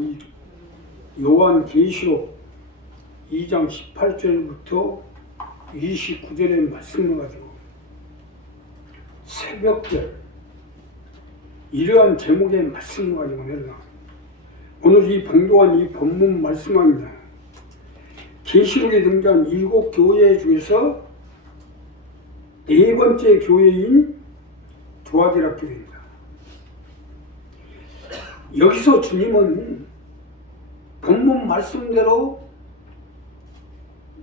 이 요한계시록 2장 18절부터 29절의 말씀을 가지고 새벽별 이러한 제목의 말씀을 가지고 내려가 오늘 이 봉도한 이 본문 말씀합니다. 계시록에 등장한 7교회 중에서 네 번째 교회인 두아디라 교회입니다. 여기서 주님은 본문 말씀대로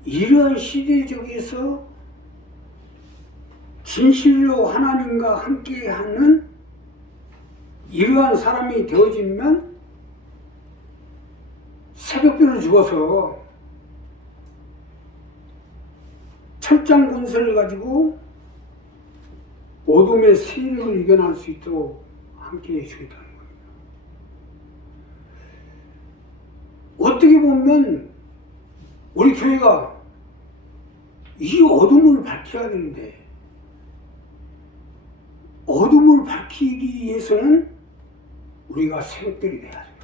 이러한 시대적에서 진실로 하나님과 함께하는 이러한 사람이 되어지면 새벽별을 죽어서 철장 군세를 가지고 어둠의 세력을 이겨낼 수 있도록 함께해 주겠다는 겁니다. 어떻게 보면 우리 교회가 이 어둠을 밝혀야 되는데 어둠을 밝히기 위해서는 우리가 새벽별이 돼야 돼요.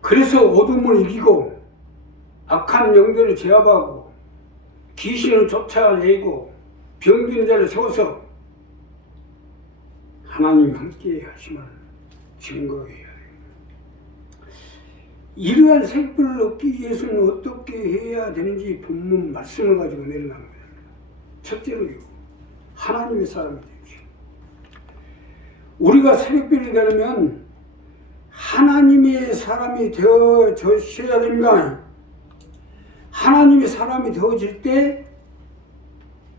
그래서 어둠을 이기고 악한 영들을 제압하고 귀신을 쫓아내고 병든 자를 세워서 하나님 함께 하심을 증거해야 해요. 이러한 새벽별을 얻기 위해서는 어떻게 해야 되는지 본문 말씀을 가지고 내려갑니다. 첫째로요, 하나님의 사람이 되십시오. 우리가 새벽별이 되려면 하나님의 사람이 되어져야 됩니다. 하나님의 사람이 되어질 때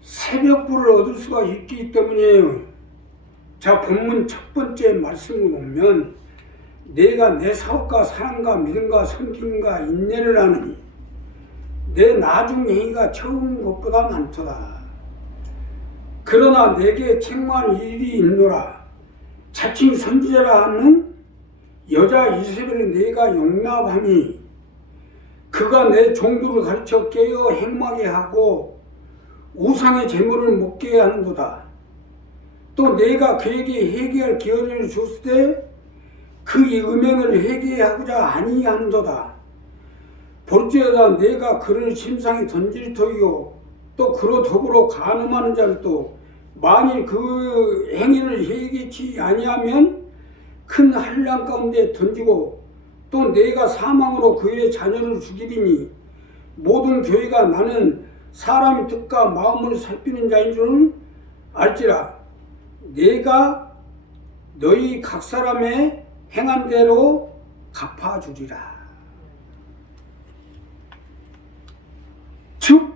새벽불을 얻을 수가 있기 때문이에요. 자, 본문 첫 번째 말씀을 보면 내가 내 사업과 사랑과 믿음과 섬김과 인내를 하느니 내 나중 행위가 처음 것보다 많도다. 그러나 내게 책망할 일이 있노라. 자칭 선지자라 하는 여자 이세벨을 내가 용납하니 그가 내 종들을 가르쳐 깨어 행하게 하고 우상의 제물을 먹게 하는도다. 또 내가 그에게 회개할 기회를 줬을 때 그 음행을 회개하고자 아니하는도다. 볼지어다 내가 그를 침상에 던질 터이요 또 그로 더불어 간음하는 자를 또 만일 그 행위를 회개치 아니하면 큰 한량 가운데 던지고 또 내가 사망으로 그의 자녀를 죽이리니 모든 교회가 나는 사람의 뜻과 마음을 살피는 자인 줄은 알지라. 내가 너희 각 사람의 행한 대로 갚아주리라. 즉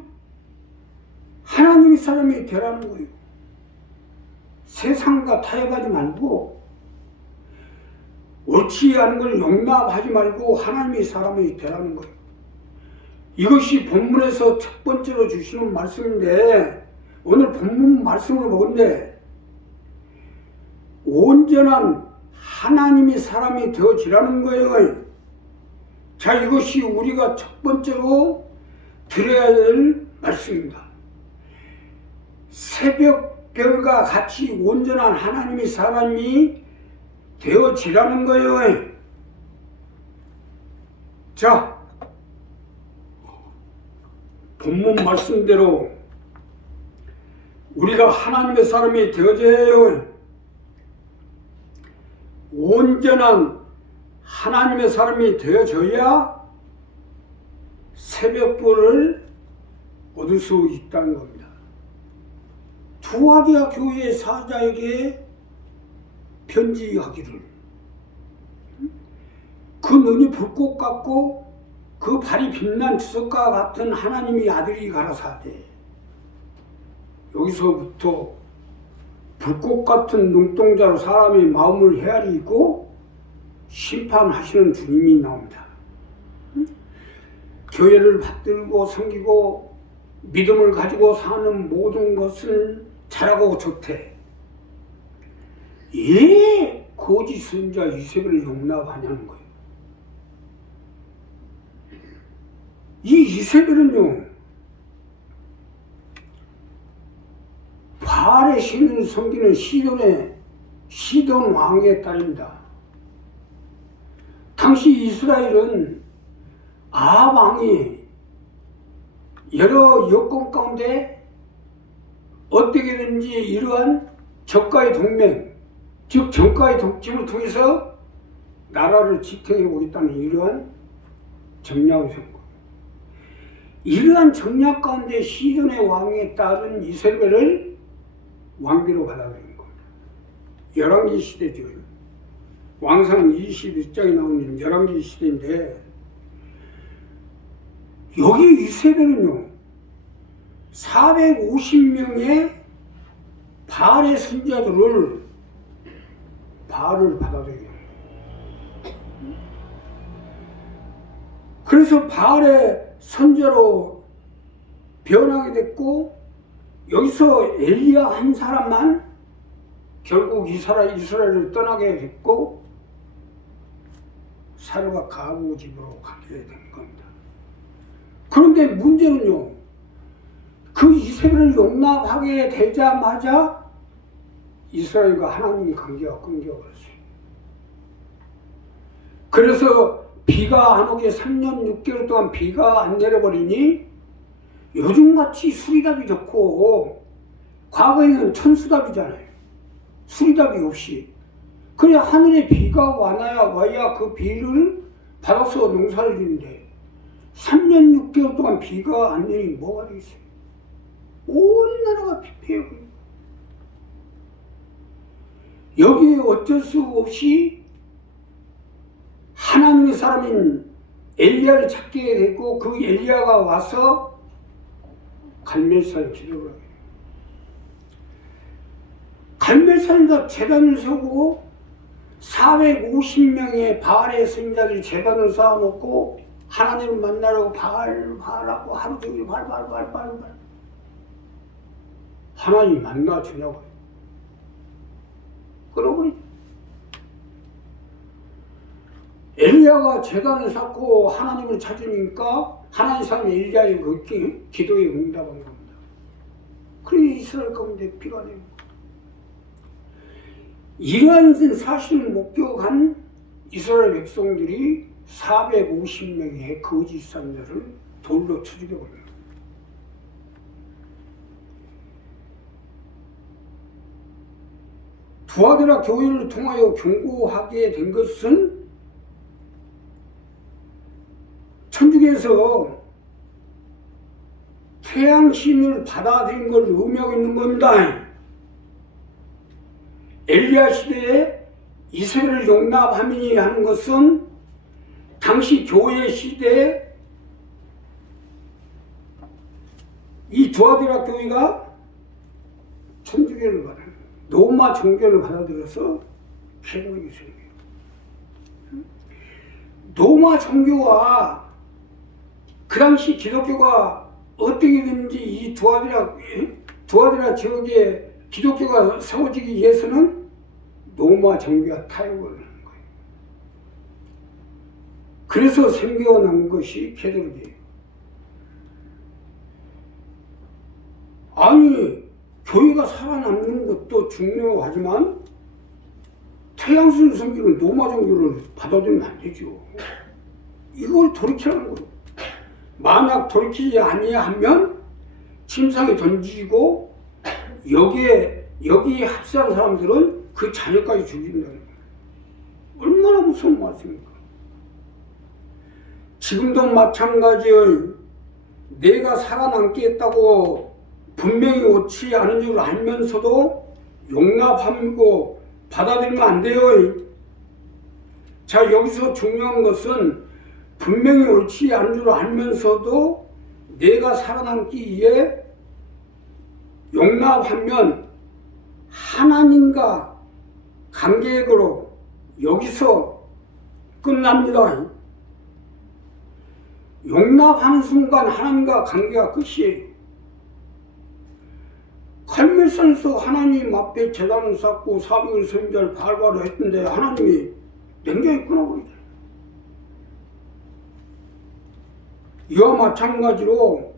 하나님의 사람이 되라는 거예요. 세상과 타협하지 말고 옳지 않은 걸 용납하지 말고 하나님의 사람이 되라는 거예요. 이것이 본문에서 첫 번째로 주시는 말씀인데 오늘 본문 말씀을 보건대 온전한 하나님의 사람이 되어지라는 거예요. 자, 이것이 우리가 첫 번째로 들어야 될 말씀입니다. 새벽별과 같이 온전한 하나님의 사람이 되어지라는 거예요. 자, 본문 말씀대로 우리가 하나님의 사람이 되어져야 해요. 온전한 하나님의 사람이 되어져야 새벽불을 얻을 수 있다는 겁니다. 두아디라 교회의 사자에게 편지하기를 그 눈이 불꽃 같고 그 발이 빛난 주석과 같은 하나님의 아들이 가라사대. 여기서부터 불꽃 같은 눈동자로 사람의 마음을 헤아리고 심판하시는 주님이 나옵니다. 교회를 받들고 섬기고 믿음을 가지고 사는 모든 것은 잘하고 좋대. 왜 거짓 선지자 이세벨을 용납하냐는 거예요. 이 이세벨은요, 바알의 신을 섬기는 시돈의 시돈 왕의 딸입니다. 당시 이스라엘은 아합 왕이 여러 여건 가운데 어떻게든지 이러한 적과의 동맹, 즉 적과의 독침을 통해서 나라를 지탱해 보겠다는 이러한 정략을 세운 겁니다. 이러한 정략 가운데 시돈의 왕의 딸은 이세벨을 왕비로 받아들인 겁니다. 열왕기 시대죠. 왕상 21장에 나오는 열왕기 시대인데, 여기 이세벨은요 450명의 바알의 선자들을 바알을 받아들여요. 그래서 바알의 선자로 변하게 됐고, 여기서 엘리야 한 사람만 결국 이스라엘을 떠나게 됐고 사르가 가부 집으로 가게 된 겁니다. 그런데 문제는요, 그 이세벨을 용납하게 되자마자 이스라엘과 하나님 관계가 끊겨버렸어요. 그래서 비가 안 오게 3년 6개월 동안 비가 안 내려버리니 요즘같이 수리답이 좋고, 과거에는 천수답이잖아요. 수리답이 없이. 그래 하늘에 비가 와야 그 비를 받아서 농사를 지는데 3년 6개월 동안 비가 안 내리니 뭐가 되겠어요? 온 나라가 피폐해요. 여기에 어쩔 수 없이 하나님의 사람인 엘리야를 찾게 되고, 그 엘리야가 와서 갈멜산 기도를 하게 돼요. 갈멜산에다 제단을 세우고 450명의 바알의 선자들이 제단을 쌓아놓고 하나님을 만나려고 바알하고 하루 종일 발. 하나님 만나주냐고요. 끊어버리죠. 엘리야가 제단을 쌓고 하나님을 찾으니까 하나님 사람이 엘리야의 그 기도에 응답한 겁니다. 그래 이스라엘 가운데 비가 내요. 이러한 사실을 목격한 이스라엘 백성들이 450명의 거짓 선자를 돌로 쳐 죽여버립니다. 두아드라 교회를 통하여 경고하게 된 것은 천주교에서 태양신을 받아들인 걸 의미하고 있는 겁니다. 엘리야 시대에 이세벨을 용납하니 하는 것은 당시 교회 시대에 이 두아드라 교회가 천주교를 받아요. 로마 종교를 받아들여서 개혁이 생겨요. 로마 종교와 그 당시 기독교가 어떻게든지 이 두아드라 지역에 기독교가 세워지기 위해서는 로마 종교가 타협을 하는 거예요. 그래서 생겨난 것이 캐톨릭이에요. 아니, 교회가 살아남는 것도 중요하지만 태양신을 섬기는 로마 종교를 받아들이면 안 되죠. 이걸 돌이키라는 거예요. 만약 돌이키지 아니하면 침상에 던지고 여기에 합세한 사람들은 그 자녀까지 죽인다는 거예요. 얼마나 무서운 말씀입니까? 지금도 마찬가지예요. 내가 살아남겠다고 분명히 옳지 않은 줄 알면서도 용납하고 받아들이면 안 돼요. 자, 여기서 중요한 것은 분명히 옳지 않은 줄 알면서도 내가 살아남기 위해 용납하면 하나님과 관계로 여기서 끝납니다. 용납하는 순간 하나님과 관계가 끝이에요. 갈멜산에서 하나님 앞에 제단을 쌓고 400일 선지자를 발바로 했는데 하나님이 냉정히 끊어버리죠. 이와 마찬가지로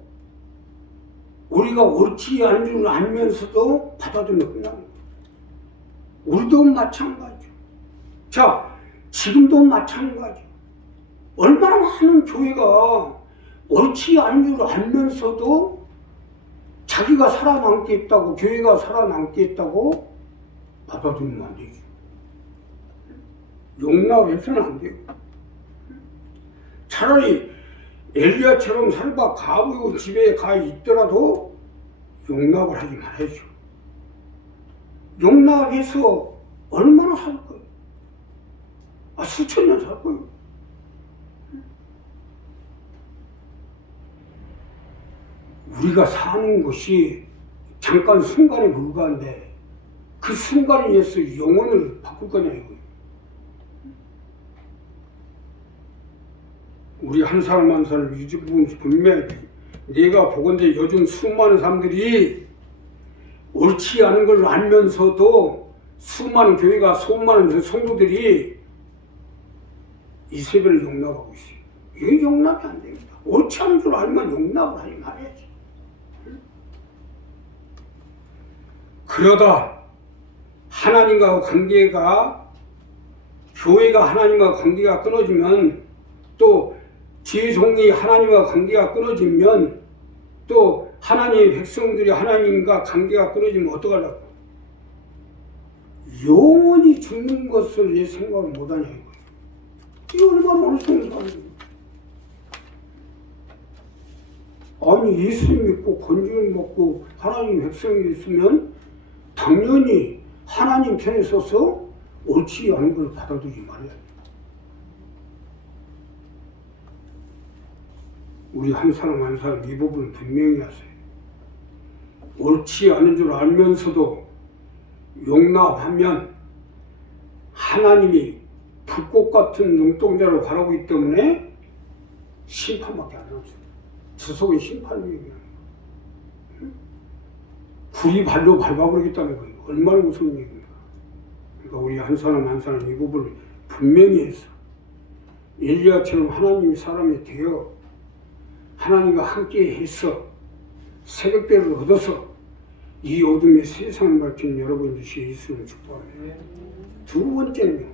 우리가 옳지 않은 줄 알면서도 받아들이면 끝납니다. 우리도 마찬가지죠. 자, 지금도 마찬가지죠. 얼마나 많은 교회가 옳지 않은 줄 알면서도 자기가 살아남겠다고, 교회가 살아남겠다고 받아들이면 안 되죠. 용납해서는 안 돼요. 차라리 엘리야처럼 살바 가부 집에 가 있더라도 용납을 하지 말아야죠. 용납해서 얼마나 살 거예요? 수천 년 살 거예요. 우리가 사는 것이 잠깐 순간에 불과한데 그 순간에 의해서 영혼을 바꿀 거냐 이거예요. 우리 한 사람 한 사람 이 부분 분명히 내가 보건대 요즘 수많은 사람들이 옳지 않은 걸 알면서도 수많은 교회가 수많은 성도들이 이세벨을 용납하고 있어요. 이게 용납이 안 됩니다. 옳지 않은 줄 알면 용납을 하지 말아야지. 그러다 하나님과 관계가, 교회가 하나님과 관계가 끊어지면, 또 지종이 하나님과 관계가 끊어지면, 또 하나님의 백성들이 하나님과 관계가 끊어지면 어떡하려고? 영원히 죽는 것을 내 생각을 못하냐 이거예요. 이게 얼마나 어리석은 사람이에요. 아니, 예수 믿고 권주를 먹고 하나님 백성이 있으면 당연히 하나님 편에 서서 옳지 않은 걸 받아들이지 말아야 돼. 우리 한 사람 한 사람 이 부분을 분명히 하세요. 옳지 않은 줄 알면서도 용납하면 하나님이 불꽃 같은 눈동자로 바라고 있기 때문에 심판밖에 안 남습니다. 주속의 심판을 얘기하는 거예요. 구리 발로 밟아버리겠다는 거예요. 얼마나 무서운 얘기입니까? 그러니까 우리 한 사람 한 사람 이 부분을 분명히 해서 엘리야처럼 하나님이 사람이 되어 하나님과 함께 해서 새벽별을 얻어서 이 어둠의 세상을 밝힌 여러분 주시에 있으면 축복합니다. 두 번째는요,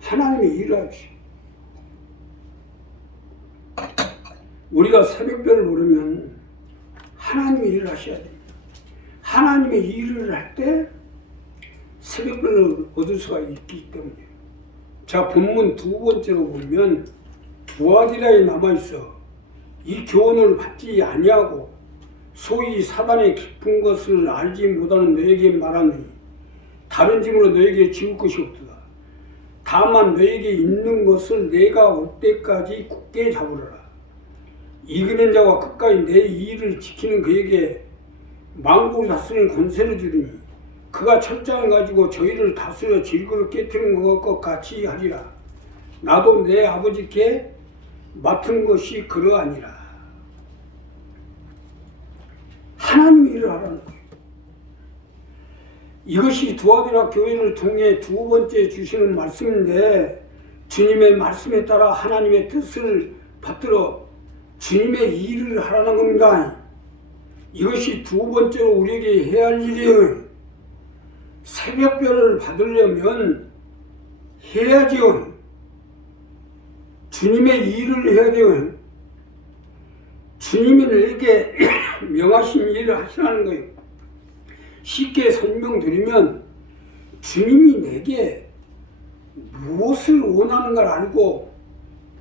하나님의 일을 하시. 우리가 새벽별을 모르면 하나님의 일을 하셔야 됩니다. 하나님의 일을 할 때 새벽별을 얻을 수가 있기 때문이에요. 자, 본문 두 번째로 보면 두아디라에 남아있어 이 교훈을 받지 아니하고 소위 사단의 깊은 것을 알지 못하는 너에게 말하니 다른 짐으로 너에게 지울 것이 없도다. 다만 너에게 있는 것을 내가 올 때까지 굳게 잡으라. 이기는 자와 끝까지 내 일을 지키는 그에게 만국을 다스리는 권세를 주리니 그가 철장을 가지고 저희를 다스려 질그를 깨뜨리는 것과 같이 하리라. 나도 내 아버지께 맡은 것이 그러하니라. 하나님의 일을 하라는 거예요. 이것이 두아디라 교회를 통해 두 번째 주시는 말씀인데, 주님의 말씀에 따라 하나님의 뜻을 받들어 주님의 일을 하라는 겁니다. 이것이 두 번째로 우리에게 해야 할 일이에요. 새벽별을 받으려면 해야죠. 주님의 일을 해야 돼요. 주님이 내게 명하신 일을 하시라는 거예요. 쉽게 설명드리면 주님이 내게 무엇을 원하는 걸 알고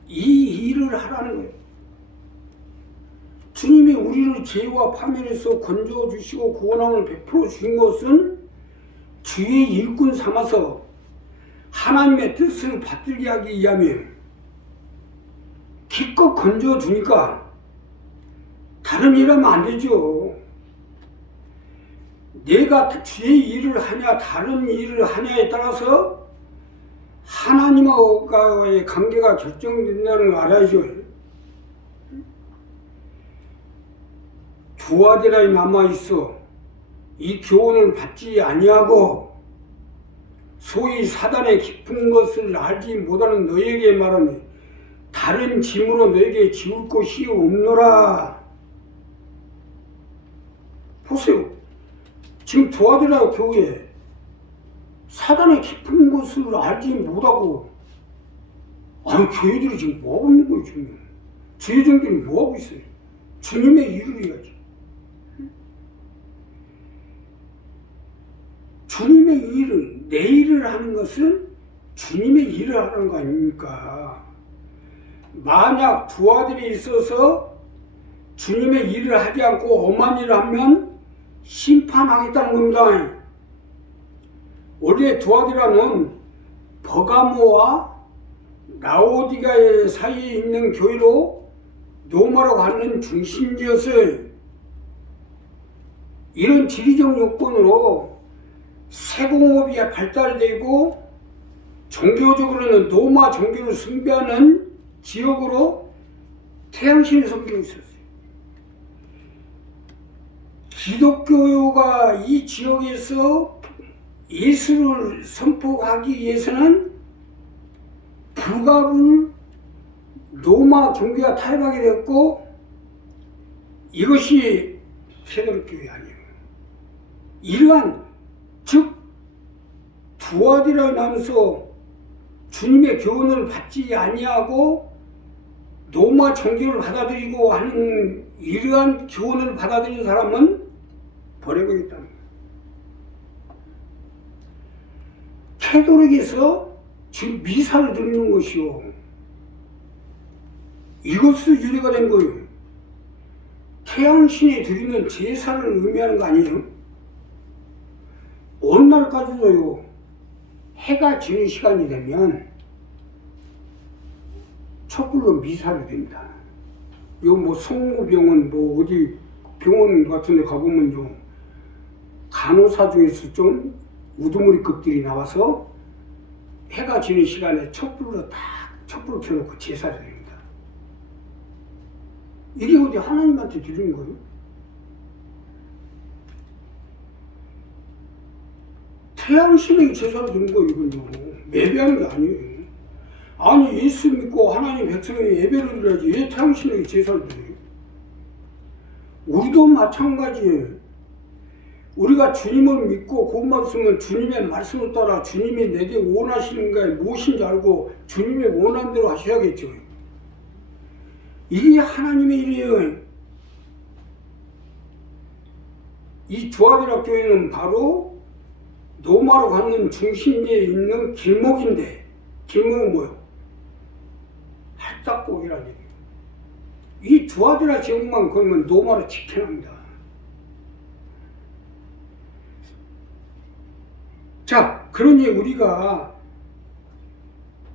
이 일을 하라는 거예요. 주님이 우리를 죄와 파멸에서 건져 주시고 구원함을 베풀어 주신 것은 주의 일꾼 삼아서 하나님의 뜻을 받들게 하기 위함이에요. 기껏 건져 주니까 다른 일 하면 안 되죠. 내가 주의 일을 하냐 다른 일을 하냐에 따라서 하나님과의 관계가 결정된다는 걸 알아야죠. 두아디라에 남아있어 이 교훈을 받지 아니하고 소위 사단의 깊은 것을 알지 못하는 너에게 말하니 다른 짐으로 너에게 지울 것이 없노라. 보세요. 지금 두아디라 교회 사단의 깊은 것을 알지 못하고, 아니, 교회들이 지금 뭐하고 있는 거예요, 지금? 제정들이 뭐하고 있어요? 주님의 일을 해야지. 주님의 일을, 내 일을 하는 것은 주님의 일을 하는 거 아닙니까? 만약 두 아들이 있어서 주님의 일을 하지 않고 엄한 일을 하면 심판하겠다는 겁니다. 원래 두 아들아는 버가모와 라오디가 사이에 있는 교회로 노마라고 하는 중심지였어요. 이런 지리적 요건으로 세공업이 발달되고 종교적으로는 노마 종교를 숭배하는 지역으로 태양신을 섬기고 있었어요. 기독교가 이 지역에서 예수를 선포하기 위해서는 불가를 로마 종교가 타협하게 됐고, 이것이 세도교회 아니에요. 이러한 즉 두 아들을 낳으면서 주님의 교훈을 받지 아니하고 로마 종교를 받아들이고 하는 이러한 교훈을 받아들이는 사람은 버려버리겠다는 거예요. 캐톨릭에서 지금 미사를 드리는 것이요, 이것으로 유래가 된 거예요. 태양신에 드리는 제사를 의미하는 거 아니에요? 어느 날까지도요, 해가 지는 시간이 되면 촛불로 미사를 드립니다. 요 뭐 성모병원 뭐 어디 병원 같은 데 가보면 좀 간호사 중에서 좀 우두머리급들이 나와서 해가 지는 시간에 촛불로 딱 촛불을 켜놓고 제사를 드립니다. 이게 어디 하나님한테 드리는 거예요? 태양신에게 제사를 드리는 거예요, 이건요. 예배하는 게 아니에요. 아니, 예수 믿고 하나님 백성에게 예배를 드려야지 왜 태양신에게 제사를 드려요? 우리도 마찬가지예요. 우리가 주님을 믿고 구원만 쓰면 주님의 말씀을 따라 주님이 내게 원하시는 게 무엇인지 알고 주님의 원하는 대로 하셔야겠죠. 이게 하나님의 일이에요. 이 두아디라 교회는 바로 노마로 가는 중심지에 있는 길목인데, 길목은 뭐예요? 할딱곡이라는 얘기예요. 이 두아디라 지역만 걸면 노마로 직행합니다. 자, 그러니 우리가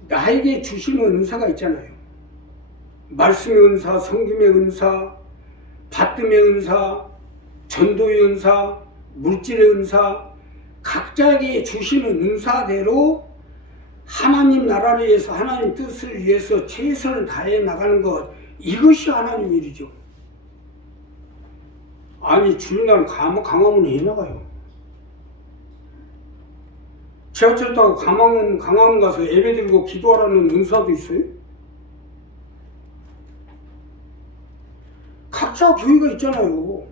나에게 주시는 은사가 있잖아요. 말씀의 은사, 성김의 은사, 받듦의 은사, 전도의 은사, 물질의 은사, 각자에게 주시는 은사대로 하나님 나라를 위해서, 하나님 뜻을 위해서 최선을 다해 나가는 것, 이것이 하나님 일이죠. 아니, 주일날 강화문에 나가요. 지하철 타고 강화문 가서 예배 드리고 기도하라는 은사도 있어요. 각자 교회가 있잖아요.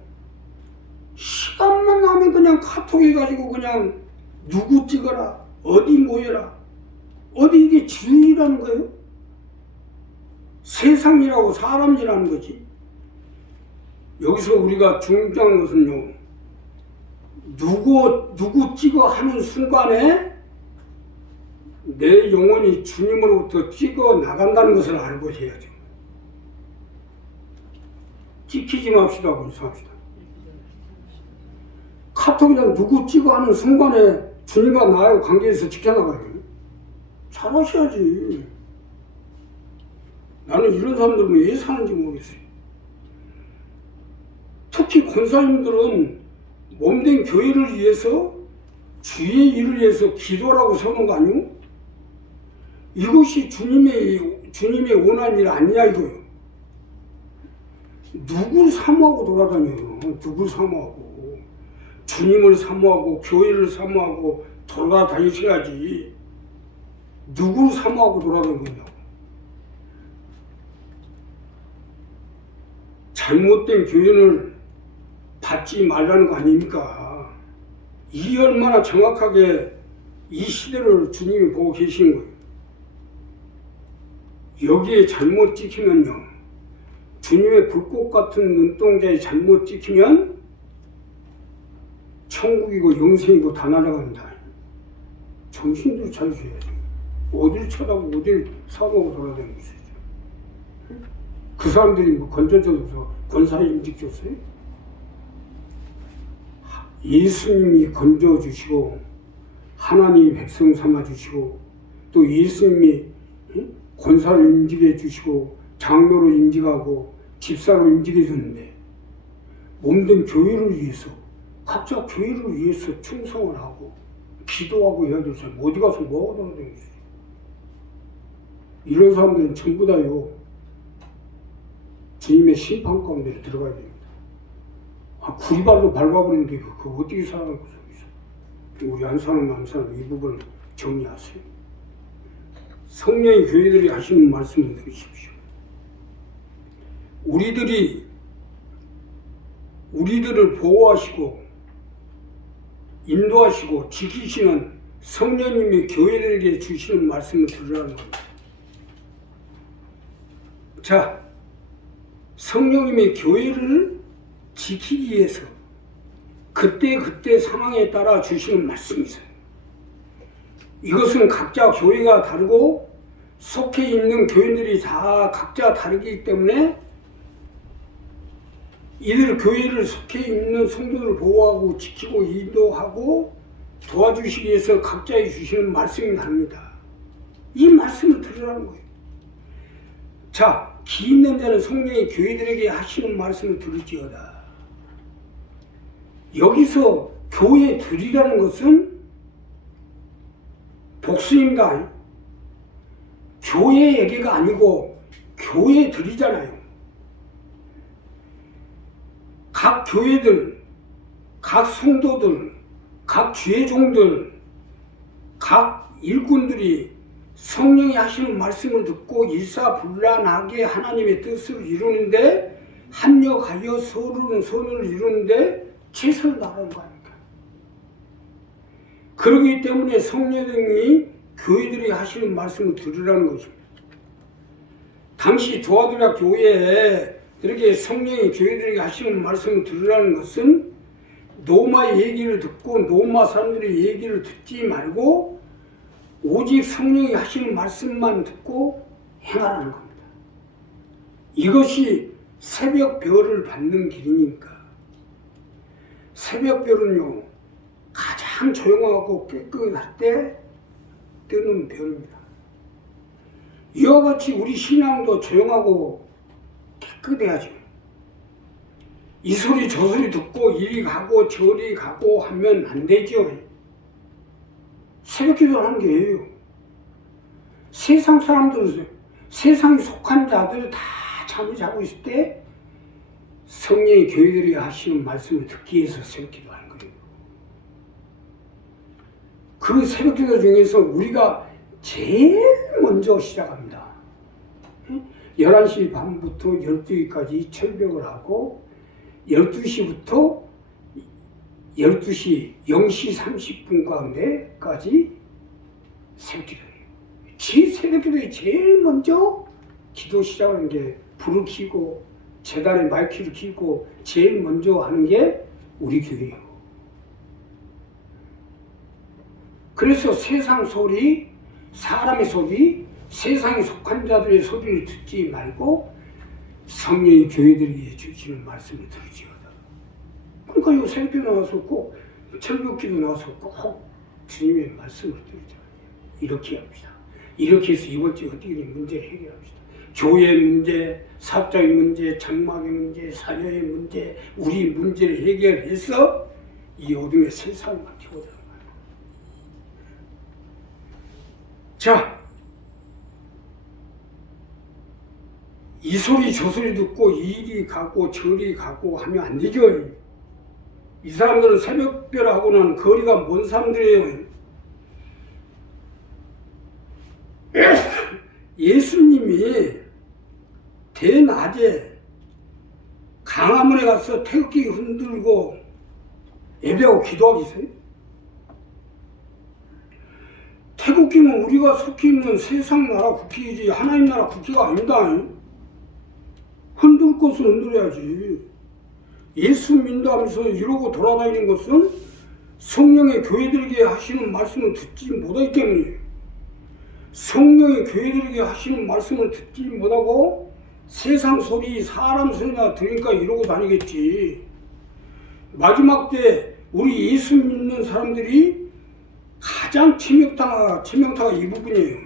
시간만 나면 그냥 카톡 해가지고 그냥 누구 찍어라, 어디 모여라, 어디 이게 주의라는 거예요? 세상이라고 사람이라는 거지. 여기서 우리가 중요한 것은요, 누구 찍어 하는 순간에 내 영혼이 주님으로부터 찍어 나간다는 것을 알고 해야죠. 찍히지 맙시다, 건수합시다. 카톡이랑 누구 찍어 하는 순간에 주님과 나의 관계에서 지켜나가요. 잘하셔야지. 나는 이런 사람들은 왜 사는지 모르겠어요. 특히 권사님들은 몸된 교회를 위해서, 주의 일을 위해서 기도라고 세우는 거 아니오? 이것이 주님의 원하는 일 아니냐 이거예요. 누굴 사모하고 돌아다녀요? 누굴 사모하고? 주님을 사모하고 교회를 사모하고 돌아다니셔야지. 누굴 사모하고 돌아다니는 거냐고. 잘못된 교회를 받지 말라는 거 아닙니까? 이 얼마나 정확하게 이 시대를 주님이 보고 계시는 거예요. 여기에 잘못 찍히면요, 주님의 불꽃 같은 눈동자에 잘못 찍히면 천국이고 영생이고 다 날아갑니다. 정신도 차리셔야 돼요. 어딜 쳐다보고 어딜 사고하고 돌아다니는 것이죠. 그 사람들이 뭐 건져줘서 권사에 인직 줬어요? 예수님이 건져주시고 하나님이 백성 삼아주시고 또 예수님이 권사로 임직해 주시고 장로로 임직하고 집사로 임직해 줬는데 몸된 교회를 위해서 각자 교회를 위해서 충성을 하고 기도하고 해야 될 사람 어디 가서 뭐하고 돌아다니는 거죠. 이런 사람들은 전부 다요 주님의 심판 가운데 들어가야 됩니다. 구리발로 밟아버리는데 그거 어떻게 살아가는 거죠? 우리 한 사람 한 사람 이 부분을 정리하세요. 성령의 교회들이 하시는 말씀을 들으십시오. 우리들을 보호하시고 인도하시고 지키시는 성령님이 교회들에게 주시는 말씀을 들으라는 겁니다. 자, 성령님이 교회를 지키기 위해서 그때 상황에 따라 주시는 말씀이 있어요. 이것은 각자 교회가 다르고 속해 있는 교인들이 다 각자 다르기 때문에 이들 교회를 속해 있는 성도들을 보호하고 지키고 인도하고 도와주시기 위해서 각자에 주시는 말씀이 다릅니다. 이 말씀을 들으라는 거예요. 자, 기 있는 자는 성령이 교회들에게 하시는 말씀을 들을지어다. 여기서 교회 들이라는 것은 복수입니다. 교회에게가 아니고 교회 들이잖아요. 각 교회들, 각 성도들, 각 주의종들, 각 일꾼들이 성령이 하시는 말씀을 듣고 일사불란하게 하나님의 뜻을 이루는데 합력하여 선을 이루는데 최선을 다하는 거 아닙니까? 그러기 때문에 성령이 교회들이 하시는 말씀을 들으라는 것입니다. 당시 도아드라 교회에 이렇게 성령이 교회들에게 하시는 말씀을 들으라는 것은 노마의 얘기를 듣고 노마 사람들의 얘기를 듣지 말고 오직 성령이 하시는 말씀만 듣고 행하라는 겁니다. 이것이 새벽별을 받는 길이니까. 새벽별은요 가장 조용하고 깨끗할 때 뜨는 별입니다. 이와 같이 우리 신앙도 조용하고 깨끗해야죠. 이 소리 저 소리 듣고 이리 가고 저리 가고 하면 안 되죠. 새벽 기도를 하는 게 예요. 세상 사람들, 세상에 속한 자들 다 잠을 자고 있을 때 성령의 교회들이 하시는 말씀을 듣기 위해서 새벽 기도하는 거예요. 그 새벽 기도 중에서 우리가 제일 먼저 시작합니다. 11시 반부터 12시까지 철벽을 하고 12시부터 12시 0시 30분 가운데까지 새벽 기도예요. 새벽 기도에 제일 먼저 기도 시작하는 게 불을 켜고 재단에 마이크를 켜고 제일 먼저 하는 게 우리 교회예요. 그래서 세상 소리, 사람의 소리, 세상에 속한 자들의 소리를 듣지 말고 성령의 교회들에게 주시는 말씀을 들으시오다. 그러니까 이 새벽기도 나와서 꼭 철벽기도 나와서 꼭 주님의 말씀을 들으자. 이렇게 합시다. 이렇게 해서 이번 주에 어떻게든 문제를 해결합시다. 교회 문제, 사적인 문제, 장막의 문제, 사회의 문제, 우리 문제를 해결해서 이 어둠의 세상을 막혀보자는 거예요. 자, 이 소리 저 소리 듣고 이리 가고 저리 가고 하면 안 되죠. 이 사람들은 새벽별하고는 거리가 먼 사람들이에요. 예수님이 대낮에 강화문에 가서 태극기 흔들고 예배하고 기도하고 있어요. 태극기는 우리가 속해 있는 세상 나라 국기이지 하나님 나라 국기가 아닙니다. 흔들 것은 흔들어야지. 예수 믿는다 하면서 이러고 돌아다니는 것은 성령의 교회들에게 하시는 말씀을 듣지 못하기 때문이에요. 성령의 교회들에게 하시는 말씀을 듣지 못하고 세상 소리, 사람 소리나 들으니까 이러고 다니겠지. 마지막 때 우리 예수 믿는 사람들이 가장 치명타가 이 부분이에요.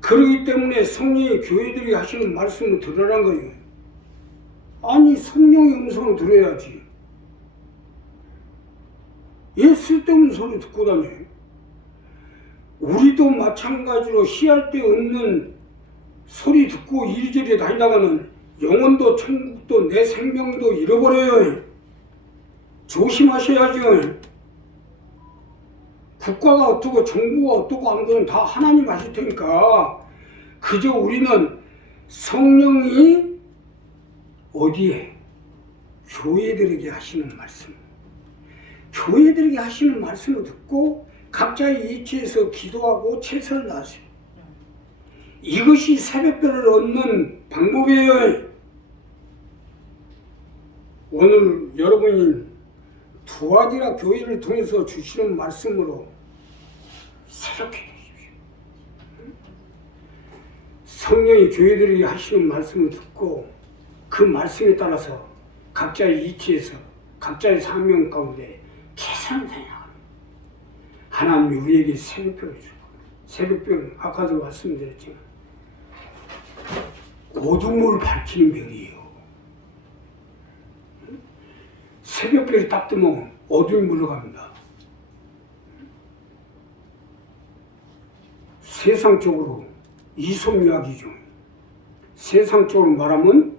그러기 때문에 성령의 교회들이 하시는 말씀을 들으라는 거예요. 아니, 성령의 음성을 들어야지. 왜 쓸데없는 소리 듣고 다녀요? 우리도 마찬가지로 희할 데 없는 소리 듣고 이리저리 다니다가는 영혼도 천국도 내 생명도 잃어버려요. 조심하셔야죠. 국가가 어떻고 정부가 어떻고 하는 건 다 하나님 하실 테니까 그저 우리는 성령이 어디에? 교회들에게 하시는 말씀. 교회들에게 하시는 말씀을 듣고 각자의 위치에서 기도하고 최선을 다하세요. 이것이 새벽별을 얻는 방법이에요. 오늘 여러분이 두아디라 교회를 통해서 주시는 말씀으로 새롭게 되십시오. 성령이 교회들이 하시는 말씀을 듣고 그 말씀에 따라서 각자의 위치에서 각자의 사명 가운데 최선을 다해나갑니다. 하나님이 우리에게 새벽별을 주고, 새벽별은 아까도 말씀드렸지만 어둠을 밝히는 별이에요. 새벽별이 딱 뜨면 어둠이 물러갑니다. 세상적으로 이송이야기죠. 세상적으로 말하면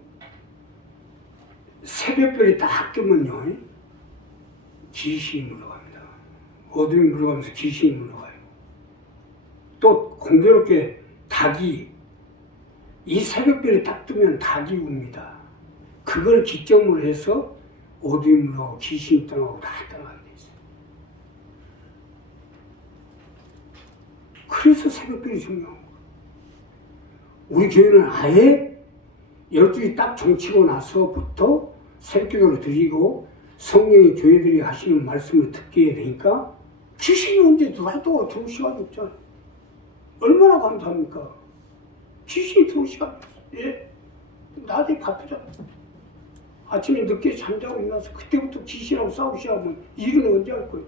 새벽별이 딱 뜨면요, 귀신이 물러갑니다. 어둠이 물러가면서 귀신이 물러가요. 또 공교롭게 닭이, 이 새벽별이 딱 뜨면 닭이 웁니다. 그걸 기점으로 해서 어둠이 물러가고 귀신이 떠나고 다 떠나게 돼 있어요. 그래서 새벽별이 중요한 거예요. 우리 교회는 아예 12시 딱 정치고 나서부터 새벽기도를 드리고 성령의 교회들이 하시는 말씀을 듣게 되니까 귀신이 언제 들어올 좋은 시간이 없잖아요. 얼마나 감사합니까? 귀신이 들어올 시간이 없어요. 예? 낮에 바쁘잖아요. 아침에 늦게 잠자고 일어나서 그때부터 귀신하고 싸우시면 일은 언제 할 거예요?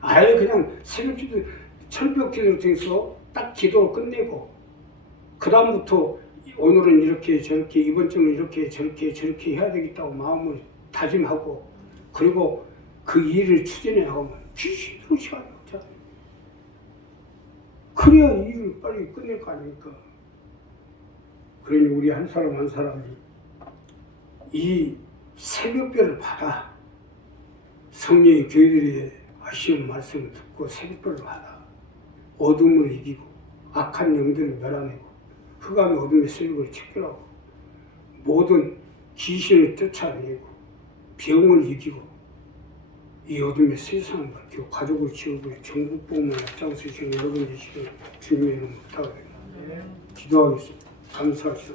아예 그냥 새벽기도, 철벽기도를 통해서 딱 기도를 끝내고 그 다음부터 오늘은 이렇게 저렇게 이번 주는 이렇게 저렇게 해야 되겠다고 마음을 다짐하고 그리고 그 일을 추진해 나가면 귀신이 들어올 시간이 없잖아요. 그래야 일을 빨리 끝낼 거 아닙니까? 그러니 우리 한 사람 한 사람이 이 새벽별을 받아 성령의 교회들이 하시는 말씀을 듣고 새벽별을 받아 어둠을 이기고 악한 영들을 멸하내고 흑암의 어둠의 세력을 척결하고 모든 귀신을 쫓아내고 병을 이기고 이 어둠의 세상을 밝히고 가족을 지우고 전국 복음을 앞장서시는 여러분 되시길 주님의 이름으로 부탁드립니다. 기도하겠습니다. 감사합니다.